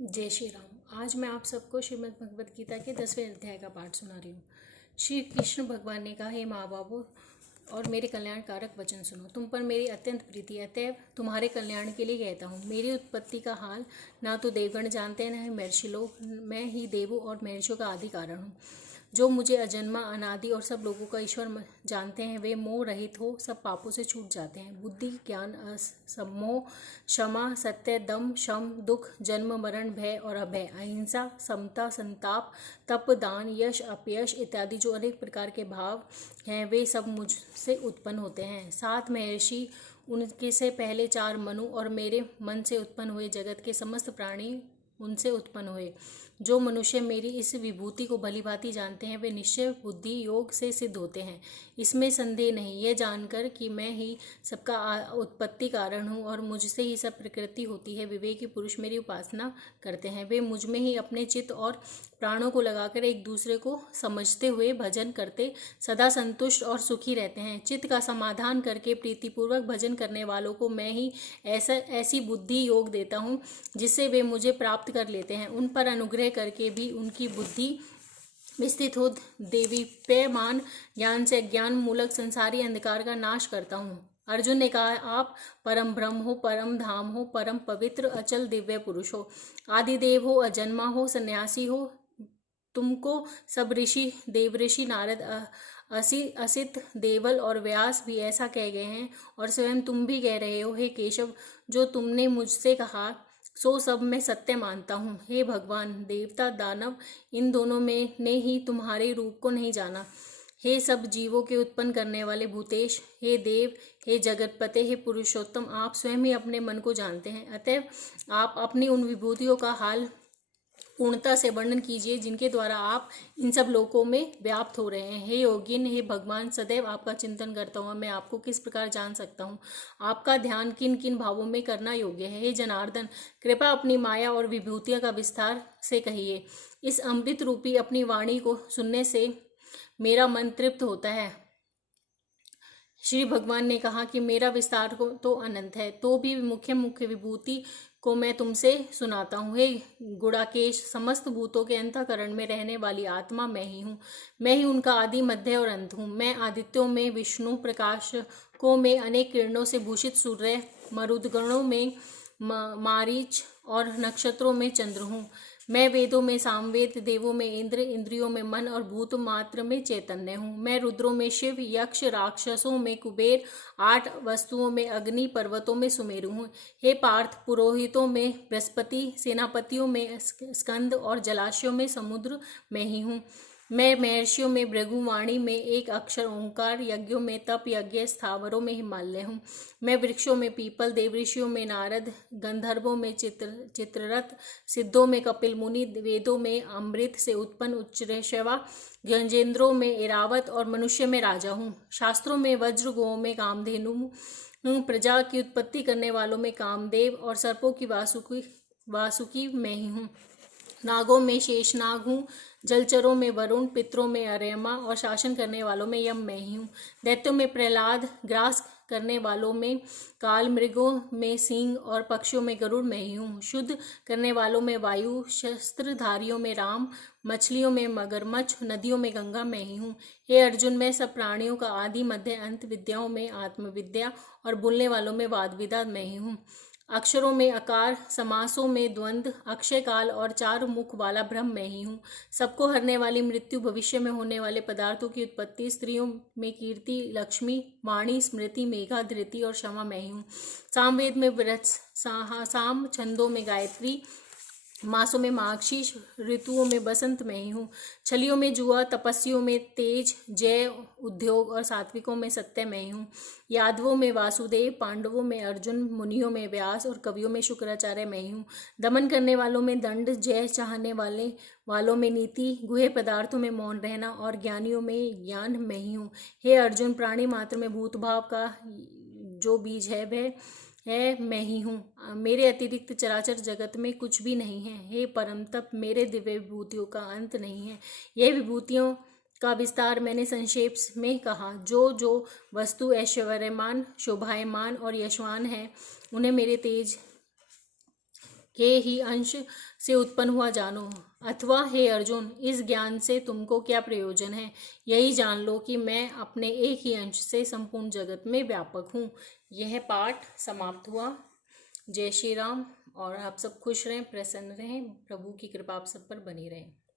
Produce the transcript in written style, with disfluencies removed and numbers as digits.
जय श्री राम। आज मैं आप सबको श्रीमद् भगवद गीता के 10वें अध्याय का पाठ सुना रही हूँ। श्री कृष्ण भगवान ने कहा, हे माँ बाबू और मेरे कल्याण कारक वचन सुनो। तुम पर मेरी अत्यंत प्रीति, अतएव तुम्हारे कल्याण के लिए कहता हूँ। मेरी उत्पत्ति का हाल ना तो देवगण जानते हैं, न ही महर्षि लोग। मैं ही देवों और महर्षियों का आदि कारण हूँ। जो मुझे अजन्मा, अनादि और सब लोगों का ईश्वर जानते हैं, वे मोह रहित हो सब पापों से छूट जाते हैं। बुद्धि, ज्ञान, सम्मोह, क्षमा, सत्य, दम, शम, दुख, जन्म, मरण, भय और अभय, अहिंसा, समता, संताप, तप, दान, यश, अपयश इत्यादि जो अनेक प्रकार के भाव हैं, वे सब मुझसे उत्पन्न होते हैं। 7 महर्षि, उनके से पहले 4 मनु और मेरे मन से उत्पन्न हुए जगत के समस्त प्राणी उनसे उत्पन्न हुए। जो मनुष्य मेरी इस विभूति को भलीभांति जानते हैं, वे निश्चय बुद्धि योग से सिद्ध होते हैं। इसमें संदेह नहीं। यह जानकर कि मैं ही सबका उत्पत्ति कारण हूँ और मुझसे ही सब प्रकृति होती है, विवेकी पुरुष मेरी उपासना करते हैं। वे मुझ में ही अपने चित्त और प्राणों को लगाकर एक दूसरे को समझते हुए भजन करते सदा संतुष्ट और सुखी रहते हैं। चित्त का समाधान करके प्रीतिपूर्वक भजन करने वालों को मैं ही ऐसी बुद्धि योग देता हूँ जिससे वे मुझे प्राप्त कर लेते हैं। उन पर अनुग्रह करके भी उनकी बुद्धि विस्तृत हो देवीप्यमान ज्ञान से अज्ञान मूलक संसारी अंधकार का नाश करता हूँ। अर्जुन ने कहा, आप परम ब्रह्म हो, परम धाम हो, परम पवित्र अचल दिव्य पुरुष हो, आदिदेव हो, अजन्मा हो, सन्यासी हो। तुमको सब ऋषि, देवऋषि, नारद, असित, देवल और व्यास भी ऐसा कह गए हैं और स्वयं तुम भी कह रहे हो। हे केशव, जो तुमने मुझसे कहा सो सब मैं सत्य मानता हूँ। हे भगवान, देवता दानव इन दोनों में ने ही तुम्हारे रूप को नहीं जाना। हे सब जीवों के उत्पन्न करने वाले भूतेश, हे देव, हे जगतपते, हे पुरुषोत्तम, आप स्वयं ही अपने मन को जानते हैं। अतएव आप अपनी उन विभूतियों का हाल पूर्णता से वर्णन कीजिए जिनके द्वारा आप इन सब लोकों में व्याप्त हो रहे हैं। हे योगिन, हे भगवान, सदैव आपका चिंतन करता हूँ मैं आपको किस प्रकार जान सकता हूँ। आपका ध्यान किन किन भावों में करना योग्य है। हे जनार्दन, कृपा अपनी माया और विभूतियों का विस्तार से कहिए। इस अमृत रूपी अपनी वाणी को सुनने से मेरा मन तृप्त होता है। श्री भगवान ने कहा कि मेरा विस्तार को तो अनंत है, तो भी मुख्य मुख्य विभूति को मैं तुमसे सुनाता हूँ। हे गुड़ाकेश, समस्त भूतों के अंतःकरण में रहने वाली आत्मा मैं ही हूँ। मैं ही उनका आदि, मध्य और अंत हूँ। मैं आदित्यों में विष्णु, प्रकाशकों में अनेक किरणों से भूषित सूर्य, मरुदगणों में मारीच और नक्षत्रों में चंद्र हूँ। मैं वेदों में सामवेद, देवों में इंद्र, इंद्रियों में मन और भूत मात्र में चैतन्य हूँ। मैं रुद्रों में शिव, यक्ष, राक्षसों में कुबेर, 8 वस्तुओं में अग्नि, पर्वतों में सुमेरु हूँ। हे पार्थ, पुरोहितों में बृहस्पति, सेनापतियों में स्कंद और जलाशयों में समुद्र में ही हूँ। मैं महर्षियों में भृगु, वाणी में एक अक्षर ओंकार, यज्ञों में तप यज्ञ, स्थावरों में हिमालय हूँ। मैं वृक्षों में पीपल, देवऋषियों में नारद, गंधर्वों में चित्ररथ, सिद्धों में कपिल मुनि, वेदों में अमृत से उत्पन्न उच्चैश्रवा, गजेंद्रों में ऐरावत और मनुष्य में राजा हूँ। शास्त्रों में वज्र, गौ में कामधेनु हूँ, प्रजा की उत्पत्ति करने वालों में कामदेव और सर्पों की वासुकी मैं ही हूँ। नागों में शेषनाग हूँ, जलचरों में वरुण, पितरों में अर्यमा और शासन करने वालों में यम मैं ही हूँ। दैत्यों में प्रहलाद, ग्रास करने वालों में काल, मृगों में सिंह और पक्षियों में गरुड़ मैं ही हूँ। शुद्ध करने वालों में वायु, शस्त्रधारियों में राम, मछलियों में मगरमच्छ, नदियों में गंगा मैं ही हूँ। हे अर्जुन, मैं सब प्राणियों का आदि, मध्य, अंत, विद्याओं में आत्मविद्या और बोलने वालों में वाद विवाद मैं ही हूँ। अक्षरों में अकार, समासों में द्वंद्व, अक्षय काल और 4 मुख वाला ब्रह्म मैं ही हूँ। सबको हरने वाली मृत्यु, भविष्य में होने वाले पदार्थों की उत्पत्ति, स्त्रियों में कीर्ति, लक्ष्मी, वाणी, स्मृति, मेघा, धृति और क्षमा मैं ही हूँ। सामवेद में व्रत, साम, छंदों में गायत्री, मासों में मार्गशीर्ष, ऋतुओं में बसंत मैं ही हूँ। छलियों में जुआ, तपस्वियों में तेज, जय, उद्योग और सात्विकों में सत्य मैं ही हूँ। यादवों में वासुदेव, पांडवों में अर्जुन, मुनियों में व्यास और कवियों में शुक्राचार्य मैं ही हूँ। दमन करने वालों में दंड, जय चाहने वालों में नीति, गुहे पदार्थों में मौन रहना और ज्ञानियों में ज्ञान मैं ही हूँ। हे अर्जुन, प्राणी मात्र में भूत भाव का जो बीज है वह मैं ही हूँ। मेरे अतिरिक्त चराचर जगत में कुछ भी नहीं है। हे परम तप, मेरे दिव्य विभूतियों का अंत नहीं है। यह विभूतियों का विस्तार मैंने संक्षेप में कहा। जो जो वस्तु ऐश्वर्यमान, शोभायमान और यशवान है, उन्हें मेरे तेज हे ही अंश से उत्पन्न हुआ जानो, अथवा हे अर्जुन, इस ज्ञान से तुमको क्या प्रयोजन है? यही जान लो कि मैं अपने एक ही अंश से संपूर्ण जगत में व्यापक हूँ। यह पाठ समाप्त हुआ। जय श्री राम। और आप सब खुश रहें, प्रसन्न रहें, प्रभु की कृपा आप सब पर बनी रहे।